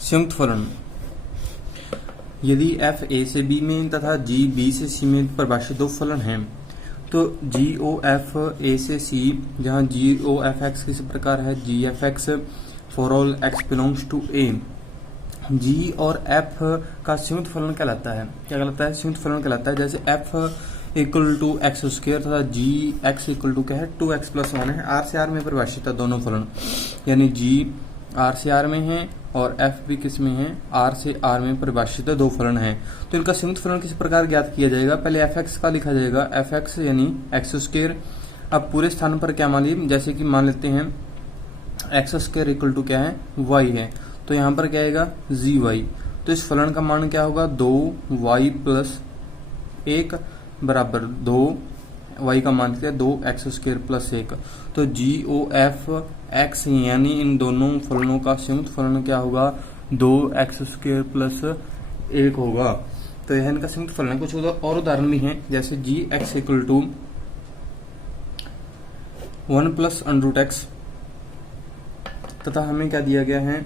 संयुक्त फलन यदि f a से b में तथा g b से c में परिभाषित दो फलन हैं तो g o f a से c जहाँ g o f x किस प्रकार है g f x for all x belongs to a g और f का संयुक्त फलन कहलाता है। क्या कहलाता है? संयुक्त फलन कहलाता है। जैसे f equal to x square तथा जी एक्स इक्वल टू क्या है 2x प्लस 1 है। आर से आर में परिभाषित है दोनों फलन, यानी जी आर से आर में है और एफ भी किस में है? आर से आर में परिभाषित दो फलन है। तो इनका संयुक्त फलन किस प्रकार ज्ञात किया जाएगा? पहले एफ एक्स का लिखा जाएगा, एफ एक्स यानी एक्स स्क्वायर। अब पूरे स्थान पर क्या मान लीजिए, जैसे कि मान लेते हैं एक्स स्क्वायर इक्वल टू क्या है वाई है, तो यहाँ पर क्या आएगा जी वाई। तो इस फलन का मान क्या होगा 2y प्लस 1 बराबर 2y का मान क्या है 2x स्क्वायर प्लस 1। तो जी ओ एफ एक्स यानी इन दोनों फलनों का संयुक्त फलन क्या होगा 2x स्क्वायर प्लस 1 होगा। तो यह इनका संयुक्त फलन है। कुछ और उदाहरण भी हैं, जैसे g x equal to 1 plus under x तथा हमें क्या दिया गया है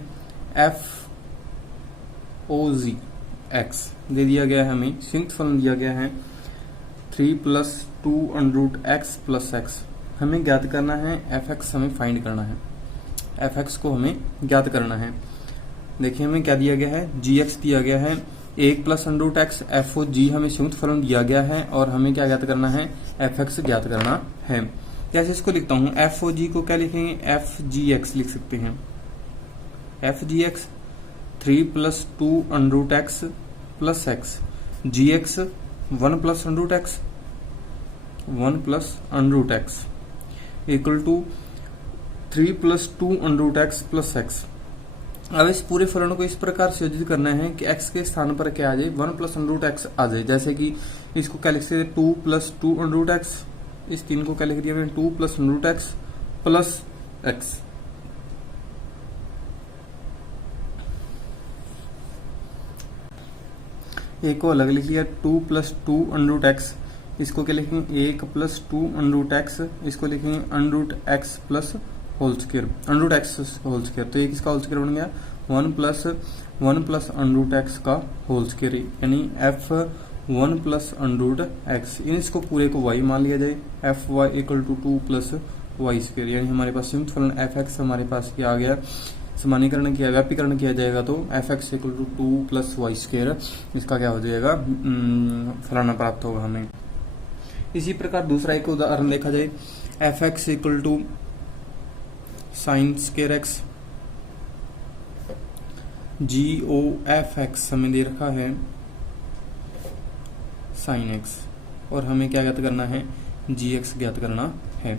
एफ ओ जी एक्स दे दिया गया है। हमें संयुक्त फलन दिया गया है 3 plus 2 under x plus x. हमें ज्ञात करना है एफ एक्स, हमें फाइंड करना है एफ एक्स को हमें ज्ञात करना है। देखिए हमें क्या दिया गया है जी एक्स दिया गया है 1 plus under x f o g हमें संयुक्त फलन दिया गया है और हमें क्या ज्ञात करना है एफ एक्स ज्ञात करना है। कैसे इसको लिखता हूँ, एफ ओ जी को क्या लिखेंगे एफ जी एक्स लिख सकते हैं। F g x 3 plus 2 under x plus x, g x 1 plus under x 1 plus under x equal to 3 plus 2 under x plus x. अब इस पूरे फलन को इस प्रकार से योजित करना है कि x के स्थान पर क्या आ जाए 1 प्लस अंडर एक्स आ जाए। जैसे कि इसको क्या लिख सकते 2 प्लस 2 अंडर एक्स, इस तीन को क्या लिख दिया मैंने 2 plus under x plus x. एक को अलग लिख लिया 2 प्लस 2 अंडर एक्स, इसको क्या लिखेंगे 1 प्लस 2 अंडर एक्स, इसको लिखेंगे under x plus whole square under x whole square. तो एक इसका होल स्क्वायर बन गया 1 प्लस अंडर एक्स का होल स्क्वायर, यानी एफ 1 प्लस अंडर एक्स। इसको पूरे को y मान लिया जाए, f y equal to 2 plus y square. यानी हमारे पास संयुक्त फलन एफ एक्स हमारे पास क्या आ गया, सामान्यकरण किया व्यापीकरण किया जाएगा तो f x equal to 2 plus y square, इसका क्या हो जाएगा फलन प्राप्त होगा हमें। इसी प्रकार दूसरा एक उदाहरण देखा जाए, f x equal to sine square x, g o f x हमें दे रखा है साइन एक्स और हमें क्या ज्ञात करना है जी एक्स ज्ञात करना है।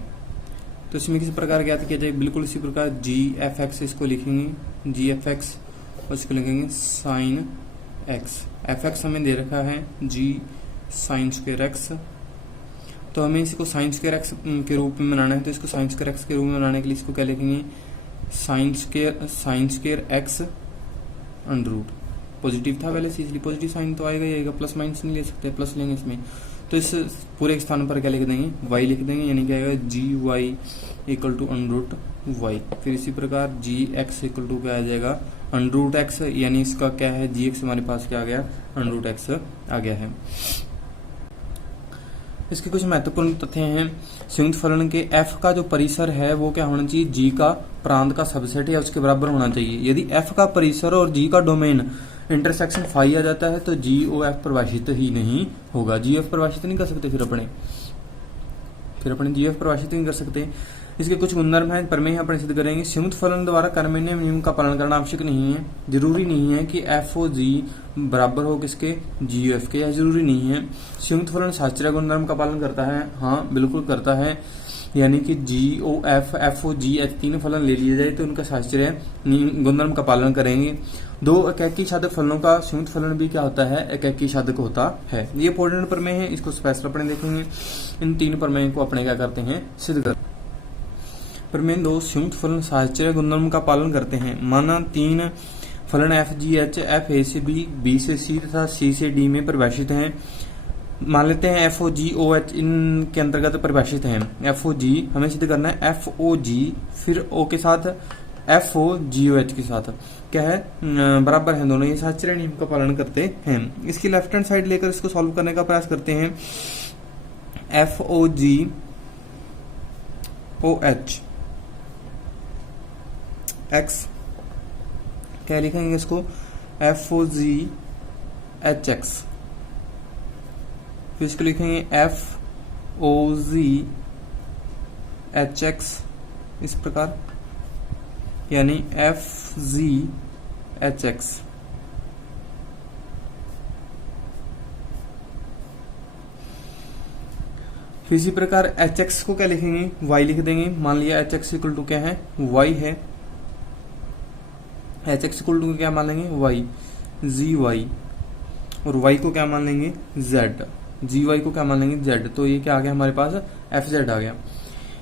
तो इसमें किसी प्रकार ज्ञात किया जाए, बिल्कुल इसी प्रकार जी एफ एक्स इसको लिखेंगे जी एफ एक्स और इसको लिखेंगे साइन एक्स। एफ एक्स हमें दे रखा है जी साइन स्क्वायर एक्स, तो हमें इसको साइन स्क्वायर एक्स के रूप में बनाना है। तो इसको साइन स्क्वायर एक्स के रूप में बनाने के लिए इसको क्या लिखेंगे sine square x under root. Positive था पहले से इसलिए पॉजिटिव साइन तो आएगा ही आएगा, प्लस माइनस नहीं ले सकते, प्लस लेंगे इसमें। तो इस पूरे स्थान पर क्या लिख देंगे y लिख देंगे, यानी क्या आएगा g y equal to under root y. फिर इसी प्रकार जी एक्स इक्वल टू क्या आ जाएगा अंडर रूट एक्स, यानी इसका क्या है जी एक्स हमारे पास क्या आ गया अंडर रूट एक्स आ गया है। इसके कुछ महत्वपूर्ण तथ्य हैं। संयुक्त फलन के f का जो परिसर है वो क्या होना चाहिए g का प्रांत का सबसेट या उसके बराबर होना चाहिए। यदि f का परिसर और g का डोमेन इंटरसेक्शन फाई आ जाता है तो जी ओ एफ परिभाषित ही नहीं होगा। जी एफ परिभाषित नहीं कर सकते, फिर अपने जी एफ परिभाषित नहीं कर सकते। इसके कुछ गुणधर्म हैं, प्रमेय अपन सिद्ध करेंगे। संयुक्त फलन द्वारा कर्मण्य नियम का पालन करना आवश्यक नहीं है। जरूरी नहीं है कि एफ ओ जी बराबर हो किसके जी एफ के, यह जरूरी नहीं है। संयुक्त फलन शास्त्रीय गुणधर्म का पालन करता है, हाँ बिल्कुल करता है। यानी कि जी ओ एफ ओ जी एच तीन फलन ले लिए जाए तो उनका शास्त्रीय गुणधर्म का पालन करेंगे। दो एकैकी साधक फलनों का संयुक्त फलन भी क्या होता है एकैकी साधक होता है। ये इंपॉर्टेंट प्रमेय है, इसको स्पेशल अपने देखेंगे। इन तीन प्रमेय को अपने क्या करते हैं सिद्ध कर। प्रमेय 2 संयुक्त फलन शास्त्रीय गुणधर्म का पालन करते हैं। माना तीन फलन F G H F A से बी से सी तथा सी से डी में परिभाषित हैं। मान लेते हैं एफ ओ जी ओ एच इनके अंतर्गत परिभाषित हैं। एफ ओ जी हमें सिद्ध करना है एफ ओ जी, फिर ओ के साथ FOGOH के साथ क्या है, बराबर है दोनों, ये शास्त्रीय नियम का पालन करते हैं। इसकी लेफ्ट हैंड साइड लेकर इसको सॉल्व करने का प्रयास करते हैं। FOGOH x, क्या लिखेंगे इसको, FOGHX, फिर इसको लिखेंगे FOGHX इस प्रकार, यानी FGHX। फिर इसी प्रकार HX को क्या लिखेंगे, y लिख देंगे। मान लिया HX इक्वल टू क्या है, y है, HX इक्वल टू क्या मान लेंगे, y, GY, और y को क्या मान लेंगे, z, GY को क्या मान लेंगे, z। तो ये क्या आ गया हमारे पास, FZ आ गया।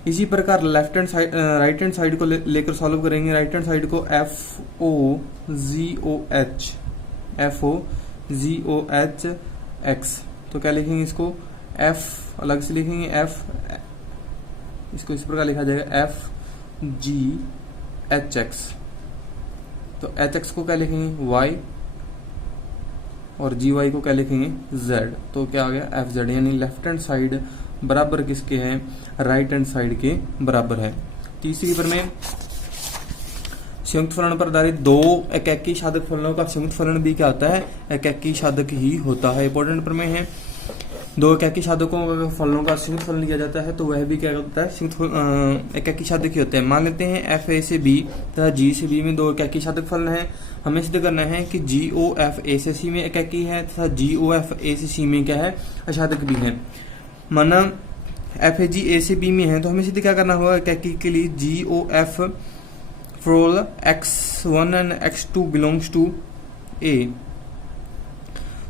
इसी प्रकार left hand side, right hand side को लेकर सॉल्व करेंगे। राइट हैंड साइड को FOGOHX, तो क्या लिखेंगे इसको, F अलग से लिखेंगे, F, इसको इस प्रकार लिखा जाएगा FGHX। तो HX को क्या लिखेंगे, Y, और GY को क्या लिखेंगे, Z। तो क्या आ गया, FZ, यानी लेफ्ट हैंड साइड बराबर किसके हैं, राइट हैंड साइड के बराबर है। तीसरी पर में संयुक्त फलन पर आधारित दो एकैकी साधक फलनों का संयुक्त फलन भी क्या होता है, एकैकी साधक ही होता है। इंपॉर्टेंट पर में है, दो एकैकी साधकों का फलनों का संयुक्त फलन लिया जाता है तो वह भी क्या होता है, संयुक्त एकैकी साधक ही होते हैं। मान लेते हैं FA से B तथा G से B में दो एकैकी साधक फलन है। हमें सिद्ध करना है कि GOF A से C में एकैकी है तथा GOF A से C में क्या है, असाधक भी है। माना FAG A से B में है तो हमें सिद्ध क्या करना होगा, एकैकी के लिए GOF for x1 and x2 belongs to A।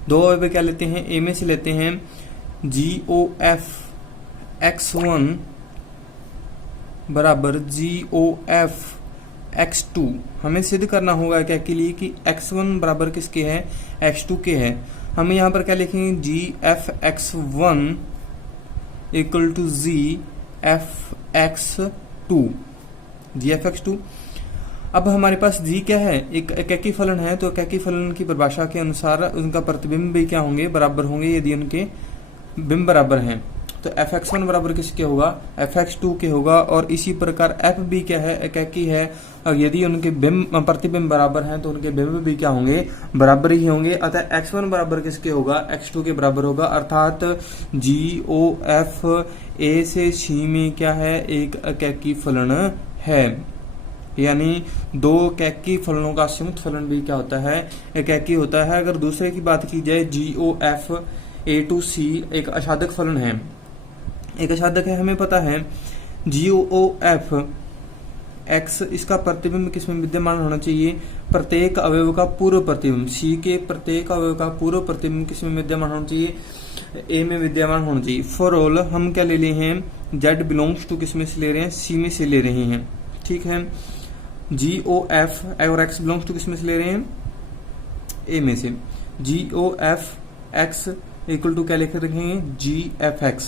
दो अब क्या लेते हैं, A में से लेते हैं GOF x1 बराबर GOF x2। हमें सिद्ध करना होगा क्या के लिए कि x1 बराबर किसके है, x2 के है। हमें यहाँ पर क्या लिखेंगे, GF x1 equal to GF x2। अब हमारे पास G क्या है, एक एकैकी फलन है, तो एकैकी फलन की परिभाषा के अनुसार उनका प्रतिबिंब भी क्या होंगे, बराबर होंगे यदि उनके बिंब बराबर हैं। तो fx1 बराबर किसके होगा, fx2 के होगा। और इसी प्रकार f भी क्या है, एकैकी है, और यदि उनके बिंब प्रतिबिंब बराबर हैं तो उनके बिंब भी क्या होंगे, बराबर ही होंगे। अतः x1 बराबर किसके होगा, x2 के बराबर होगा। अर्थात GOF A से C में क्या है, एक एकैकी फलन है। यानी दो एकैकी फलनों का संयुक्त फलन भी क्या होता है, एकैकी होता है। अगर दूसरे की बात की जाए, GOF A to C एक असाधक फलन है, एक असाधक है। हमें पता है GOF X, इसका प्रतिबिंब किसमें विद्यमान होना चाहिए, प्रत्येक अवयव का पूर्व प्रतिबिंब। C के प्रत्येक अवयव का पूर्व प्रतिबिंब किसमें विद्यमान होना चाहिए, A में विद्यमान होना चाहिए। फॉर ऑल हम क्या ले रहे हैं, Z बिलोंग्स टू किसमें से ले रहे हैं, C में से ले रहे हैं। ठीक है, GOF और X बिलोंग्स टू किसमें से ले रहे हैं, A में से। GOF X इक्वल टू क्या लिख रखेंगे, GFX।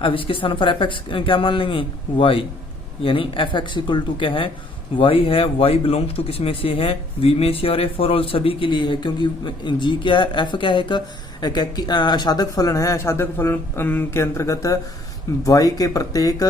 अब इसके स्थान पर fx क्या मान लेंगे, y, यानी fx इक्वल टू क्या है, y है। y बिलोंग्स टू किसमें से है, v में से, और फॉर ऑल सभी के लिए है, क्योंकि g क्या है, f क्या है, एक असाधक फलन है। असाधक फलन के अंतर्गत y के प्रत्येक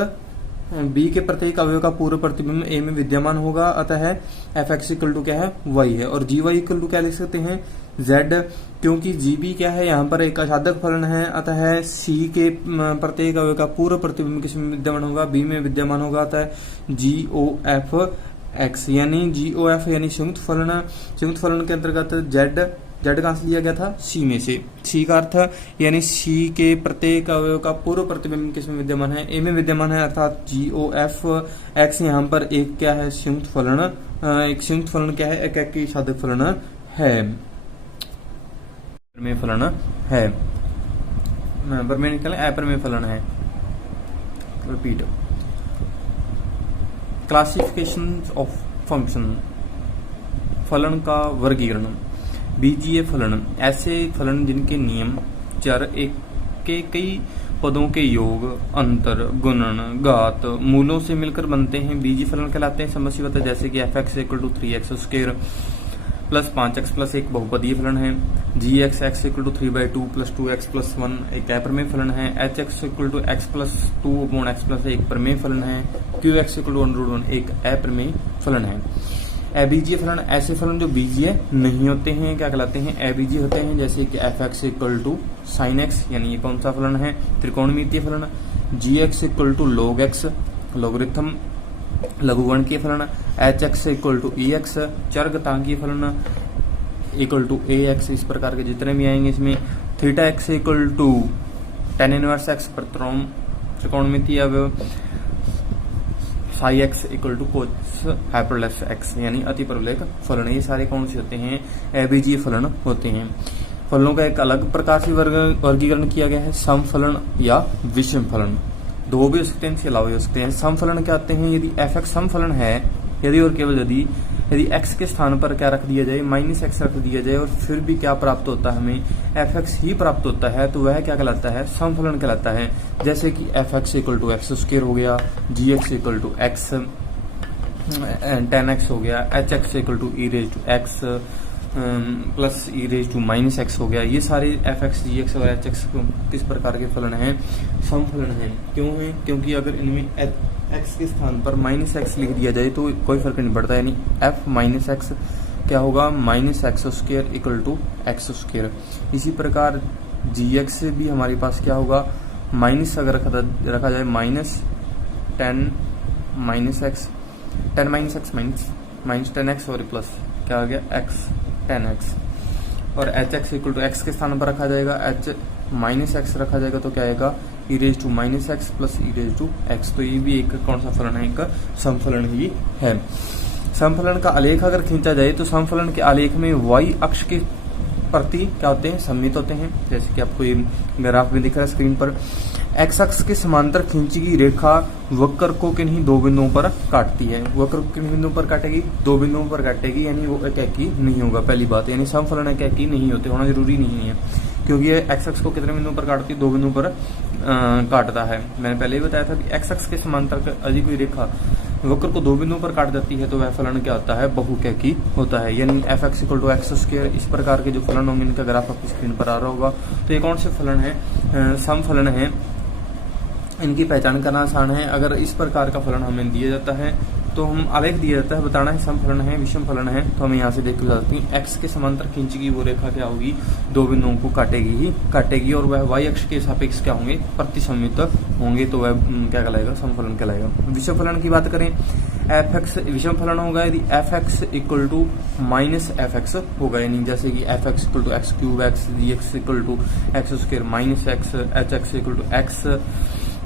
b के प्रत्येक अवयव का पूर्व प्रतिबिंब a में विद्यमान होगा। अतः fx इक्वल टू क्या है, y है। और gy इक्वल टू क्या लिख सकते हैं, z, क्योंकि gb क्या है, यहाँ पर एक असाधक फलन है। अतः c के प्रत्येक अवयव का पूर्व प्रतिबिंब किसमें विद्यमान होगा, b में विद्यमान होगा। अतः GOF X, यानी GOF यानी संयुक्त फलन के अंतर्गत z कहां से लिया गया था, C में से। C का अर्थ यानी C के प्रत्येक अवयव का पूर्व प्रतिबिंब किसमें विद्यमान है, A में विद्यमान है। अर्थात GOF X यहाँ पर एक क्या है, संयुक्त फलन। एक संयुक्त फलन क्या है, एकैकी साधक फलन है, प्रमेय फलन है। प्रमेय निकले अप्रमेय फलन है। रिपीट, क्लासिफिकेशन ऑफ फंक्शन, फलन का वर्गीकरण। बीजीय फलन ऐसे फलन जिनके नियम चर एक के कई पदों के योग, अंतर, गुणन, घात, मूलों से मिलकर बनते हैं बीजीय फलन कहलाते हैं। समझिए बता, जैसे कि f(x) = 3x² plus 5x plus 1 बहुपदीय फलन है। gx x = 3/2 plus 2x plus 1 एक अप्रमेय फलन है। hx = x plus 2/x plus 1 प्रमेय फलन है। qx = 1/1 एक अप्रमेय फलन है। अबीजीय फलन ऐसे फलन जो बीजीय नहीं होते हैं क्या कहलाते हैं? अबीजीय होते हैं, जैसे कि f(x) = sin x, यानी ये कौन सा फलन है? त्रिकोणमितीय फलन। gx = log x लोगरिथम लघुगणकीय फलन। hx = ex चरघातांकीय फलन = ax। इस प्रकार के जितने भी आएंगे इसमें। θx = tan इनवर्स x प्रतिलोम त्रिकोणमितीय अवयव। psi x = cos हाइपरलेप्स x यानी अति परवलयक फलन। ये सारे कौन से होते हैं? अबीजीय फलन होते हैं। फलनों का एक अलग प्रकार से वर्गीकरण किया गया है, सम फलन या विषम फलन। दो भी हो सकते हैं, इसके अलावा भी हो सकते हैं। सम फलन क्या आते हैं? यदि f(x) सम फलन है, यदि और केवल यदि x के स्थान पर क्या रख दिया जाए? -x रख दिया जाए और फिर भी क्या प्राप्त होता है? हमें f(x) ही प्राप्त होता है, तो वह क्या कहलाता है? सम फलन कहलाता है। जैसे कि f(x) = x² हो गया, gx = x tan x हो गया, hx = e⁻x प्लस e⁻−x हो गया। ये सारे f(x), gx और hx किस प्रकार के फलन हैं? सम फलन हैं। क्यों है? क्योंकि अगर इनमें x के स्थान पर -x लिख दिया जाए तो कोई फर्क नहीं पड़ता, यानी f-x क्या होगा? -x² = x²। इसी प्रकार gx से भी हमारे पास क्या होगा? माइनस अगर रखा जाए -tan-x और प्लस क्या आ गया? x tan x। और hx = x के स्थान पर रखा जाएगा, h-x रखा जाएगा तो क्या आएगा? e⁻−x plus e⁻x। तो ये भी एक कौन सा फलन है? एक समफलन ही है। समफलन का आलेख अगर खींचा जाए तो समफलन के आलेख में y अक्ष के प्रति क्या होते हैं? सममित होते हैं। जैसे कि आपको ये ग्राफ में दिख रहा है स्क्रीन पर। x अक्ष के समांतर खींची गई रेखा वक्र को किन्हीं दो बिंदुओं पर काटती है। वक्र को किन बिंदुओं पर काटेगी? दो बिंदुओं पर काटेगी, यानी वो एकाकी नहीं होगा। पहली बात, यानी समफलन एकाकी नहीं होते, होना जरूरी नहीं है, क्योंकि ये x अक्ष को कितने बिंदुओं पर काटती है? दो बिंदुओं पर काटता है। मैंने पहले ही बताया था कि x अक्ष के समांतर यदि कोई रेखा वक्र को दो बिंदुओं पर काट देती है तो वह फलन क्या होता है? बहुएकाकी होता है, यानी f(x) = x²। इस प्रकार के जो फलन होंगे इनका ग्राफ आपकी स्क्रीन पर आ रहा होगा। तो ये कौन से फलन है? सम फलन है। इनकी पहचान करना आसान है। अगर इस प्रकार का फलन हमें दिया जाता है तो हम आलेख दिया जाता है, बताना है सम फलन है विषम फलन है, तो हमें यहाँ से देख सकते हैं x के समांतर खींचेगी वो रेखा क्या होगी? दो बिंदुओं को काटेगी और वह y अक्ष के सापेक्ष क्या होंगे? प्रतिसमित होंगे, तो वह क्या कहलाएगा? समफलन कहलाएगा। विषम फलन की बात करें, f(x) विषम फलन होगा यदि f(x) = -f(x) होगा, यानी जैसे कि f(x) = x³, gx = x² -x, hx = x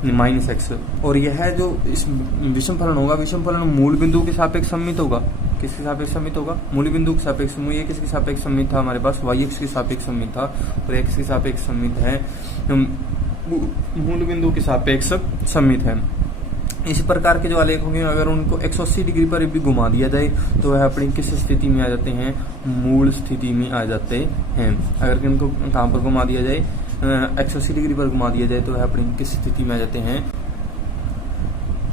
-x। और यह जो इस विषम फलन होगा, विषम फलन मूल बिंदु के सापेक्ष सममित होगा। किसके सापेक्ष सममित होगा? मूल बिंदु के सापेक्ष। ये किसके सापेक्ष सममित था? हमारे पास y अक्ष के सापेक्ष सममित था, और x के सापेक्ष सममित है, मूल बिंदु के सापेक्ष सममित है। इस प्रकार के जो आलेख होंगे अगर उनको 180 डिग्री पर भी घुमा दिया जाए तो वह अपनी किस स्थिति में आ जाते हैं? मूल स्थिति में आ जाते हैं। अगर इनको कहाँ पर घुमा दिया जाए? 180 डिग्री पर घुमा दिया जाए तो वह अपनी किस स्थिति में आ जाते हैं?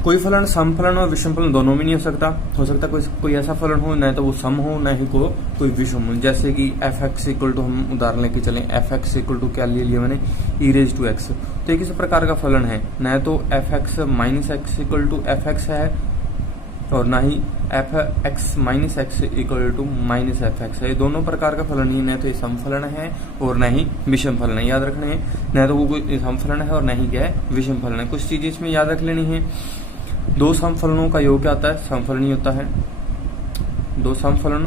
कोई फलन समफलन और विषम फलन दोनों में नहीं हो सकता कोई ऐसा फलन हो न तो वो सम हो न ही कोई विषम हो। जैसे कि f(x) = हम उदाहरण लेके चलें, f(x) = क्या ले लिया मैंने? e⁻x। तो एक इस प्रकार का फलन है, न तो f(x) -x = f(x) है और ना ही f(x) -x = -f(x) है। ये दोनों प्रकार का फलन ही न तो ये समफलन है और न ही विषम फलन है। याद रखना है, न तो वो कोई समफलन है और न ही क्या है? विषम फलन है। कुछ चीजें इसमें याद रख लेनी है। दो समफलनों का योग क्या होता है? समफलन ही होता है। दो समफलन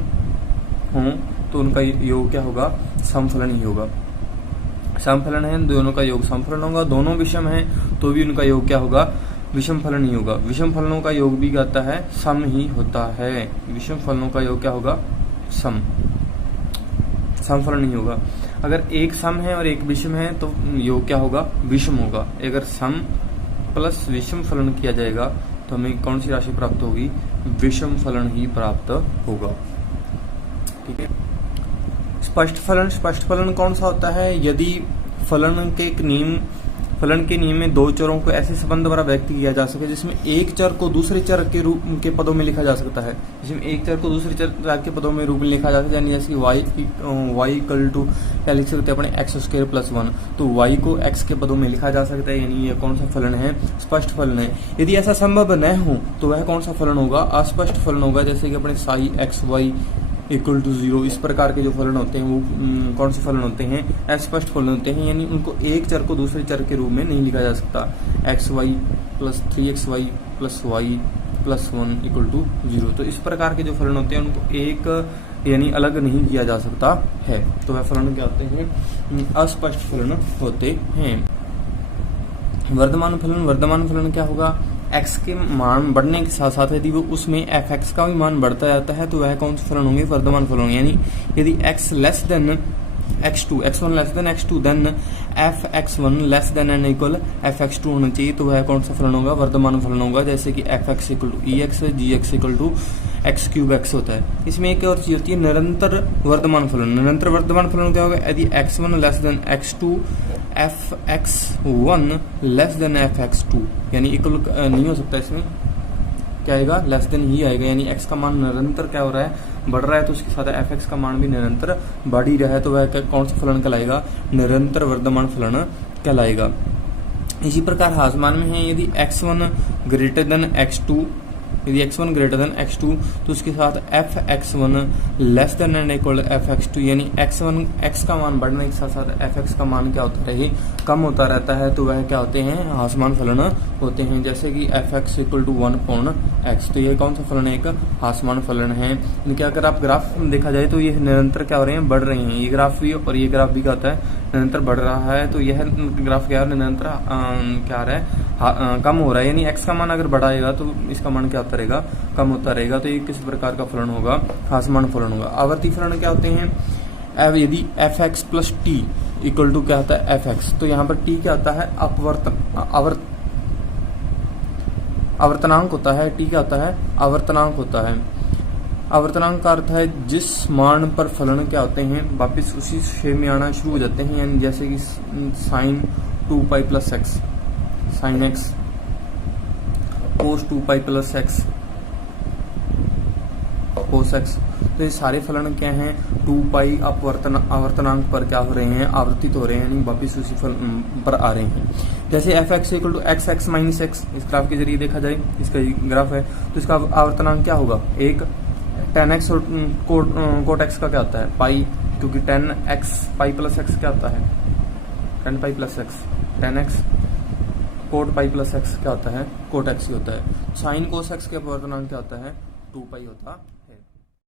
हों तो उनका योग क्या होगा? समफलन ही होगा। समफलन है, दोनों का योग समफलन होगा। दोनों विषम है तो भी उनका योग क्या होगा? विषम फलन ही होगा। विषम फलनों का योग भी क्या होता है? सम ही होता है। विषम फलनों का योग क्या होगा? सम फलन नहीं होगा। अगर एक सम है और एक विषम है तो योग क्या होगा? विषम होगा। अगर सम प्लस विषम फलन किया जाएगा तो हमें कौन सी राशि प्राप्त होगी? विषम फलन ही प्राप्त होगा। ठीक है। स्पष्ट फलन कौन सा होता है? यदि फलन के एक नियम फलन के नियम में दो चरों को ऐसे संबंध द्वारा व्यक्त किया जा सके जिसमें एक चर को दूसरे चर के रूप के पदों में लिखा जा सकता है, जिसमें एक चर को दूसरे चर के पदों में रूप में लिखा जा सकता है, यानी जैसे y इक्वल टू क्या लिख सकते हैं अपने x² + 1, तो y को x के पदों में लिखा जा सकता है, यानी ये कौन सा फलन है, स्पष्ट फलन है। यदि ऐसा संभव न हो तो वह कौन सा फलन होगा, अस्पष्ट फलन होगा, जैसे कि अपने साई xy इक्वल टू 0, इस प्रकार के जो फलन होते हैं वो कौन से फलन होते हैं, अस्पष्ट फलन होते हैं, यानी उनको एक चर को दूसरे चर के रूप में नहीं लिखा जा सकता। xy + 3xy + y + 1 equal to 0, तो इस प्रकार के जो फलन होते हैं उनको एक यानी अलग नहीं किया जा सकता है, तो वह फलन क्या होते हैं, अस्पष्ट फलन होते हैं। वर्धमान फलन क्या होगा, x के मान बढ़ने के साथ साथ यदि वो उसमें f(x) का भी मान बढ़ता जाता है तो वह कौन से फलन होंगे, वर्धमान फलन होंगे। यानी यदि x less than x2, x1 less than x2, then f(x1) less than n equal f(x2) होना चाहिए, तो वह कौन सा फलन होगा, वर्धमान फलन होगा, जैसे कि f(x) equal to ex, gx equal to x³ होता है। इसमें एक और चीज होती है निरंतर वर्धमान फलन। निरंतर वर्धमान फलन क्या होगा, यदि x1 less than x2, f(x1) less then f(x2), यानी इक्वल नहीं हो सकता, इसमें क्या आएगा, लेस देन ही आएगा, यानी x का मान निरंतर क्या हो रहा है, बढ़ रहा है, तो उसके साथ f(x) का मान भी निरंतर बढ़ ही रहा है, तो वह कौन सा फलन कहलाएगा, निरंतर वर्धमान फलन कहलाएगा। इसी प्रकार हासमान में है, यदि x1 ग्रेटर देन x2, यदि x1 ग्रेटर देन x2 तो उसके साथ f(x1) less then and equal f(x2), यानी x का मान बढ़ने के साथ साथ f(x) का मान क्या होता रहे, कम होता रहता है, तो वह क्या होते हैं, हासमान फलन होते हैं, जैसे कि f(x) इक्वल टू 1/x, तो यह कौन सा फलन है, एक हासमान फलन है। इनके अगर आप ग्राफ देखा जाए तो ये निरंतर क्या हो रहे हैं, बढ़ रहे हैं, ये ग्राफ भी और ये ग्राफ भी क्या होता है, निरंतर बढ़ रहा है, तो यह ग्राफ क्या है, निरंतर क्या आ रहा है, कम हो रहा है, यानी x का मान अगर बढ़ाएगा तो इसका मान क्या होता रहेगा, कम होता रहेगा, तो ये किस प्रकार का फलन होगा, हासमान फलन होगा। आवर्ती फलन क्या होते हैं, यदि f(x) + t इक्वल टू क्या होता है, f(x), तो यहाँ पर t क्या होता है, आवर्तनांक होता है, t क्या होता है, आवर्तनांक होता है। आवर्तनांक का अर्थ है जिस मान पर फलन क्या होते हैं वापिस उसी शेप में आना शुरू हो जाते हैं, यानी जैसे कि sin 2π + x, sin x, cos 2π + x, cos x, तो ये सारे फलन क्या हैं, 2π आवर्तनांक पर क्या हो रहे हैं, आवर्तित हो रहे हैं, यानी वापिस उसी फलन पर आ रहे हैं। जैसे f(x) इक्वल टू x(x - x), इस ग्राफ के जरिए देखा जाए, इसका ग्राफ है, तो इसका आवर्तनांक क्या होगा, एक 10x, और कोट x का क्या होता है, पाई, क्योंकि 10x π + x क्या होता है, 10π + x, 10x कोट π + x क्या होता है, कोट x ही होता है। साइन कोस x के आवर्तनांक क्या होता है, 2π होता है।